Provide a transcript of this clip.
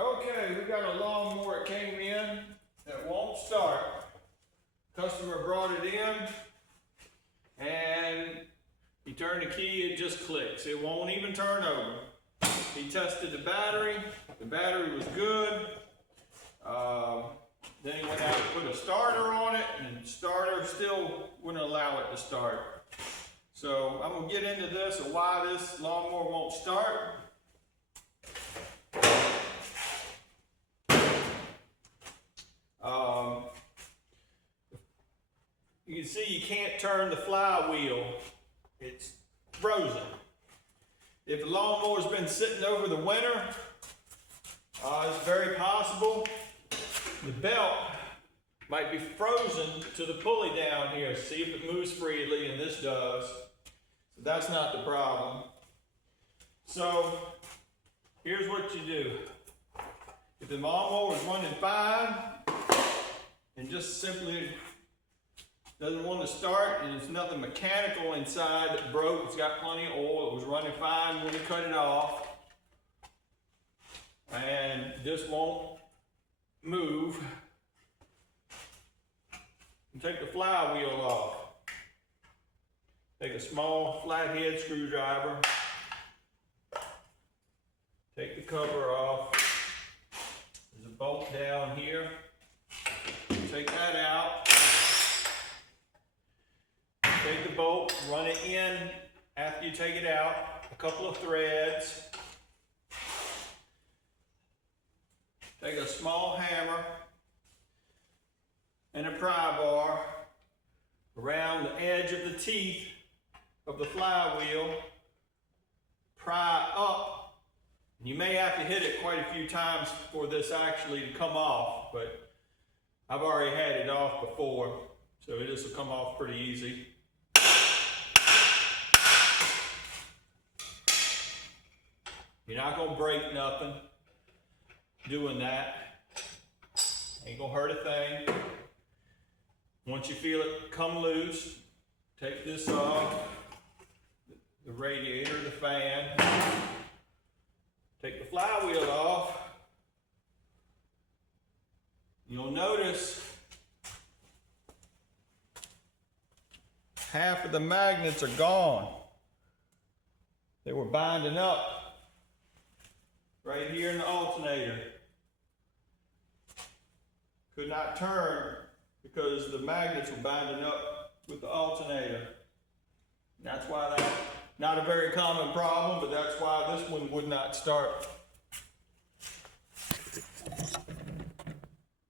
Okay, we got a lawnmower that came in that won't start. Customer brought it in and he turned the key, it just clicks. It won't even turn over. He tested the battery was good. Then he went out and put a starter on it, and the starter still wouldn't allow it to start. So I'm gonna get into this of why this lawnmower won't start. You can see you can't turn the flywheel. It's frozen. If the lawnmower's been sitting over the winter, it's very possible the belt might be frozen to the pulley down here. See if it moves freely, and this does. So that's not the problem. So here's what you do. If the lawnmower is running fine and just simply doesn't want to start, and there's nothing mechanical inside that broke, it's got plenty of oil, it was running fine when you cut it off, and this won't move, and take the flywheel off. Take a small flathead screwdriver, take the cover off. There's a bolt down here. Take that out. Take the bolt, run it in after you take it out, a couple of threads. Take a small hammer and a pry bar around the edge of the teeth of the flywheel. Pry up. You may have to hit it quite a few times for this actually to come off, but I've already had it off before, so this will come off pretty easy. You're not gonna break nothing doing that. Ain't gonna hurt a thing. Once you feel it come loose, take this off, the radiator, the fan. Take the flywheel off. You'll notice half of the magnets are gone. They were binding up right here in the alternator. Could not turn because the magnets were binding up with the alternator. And that's why that's not a very common problem, but that's why this one would not start.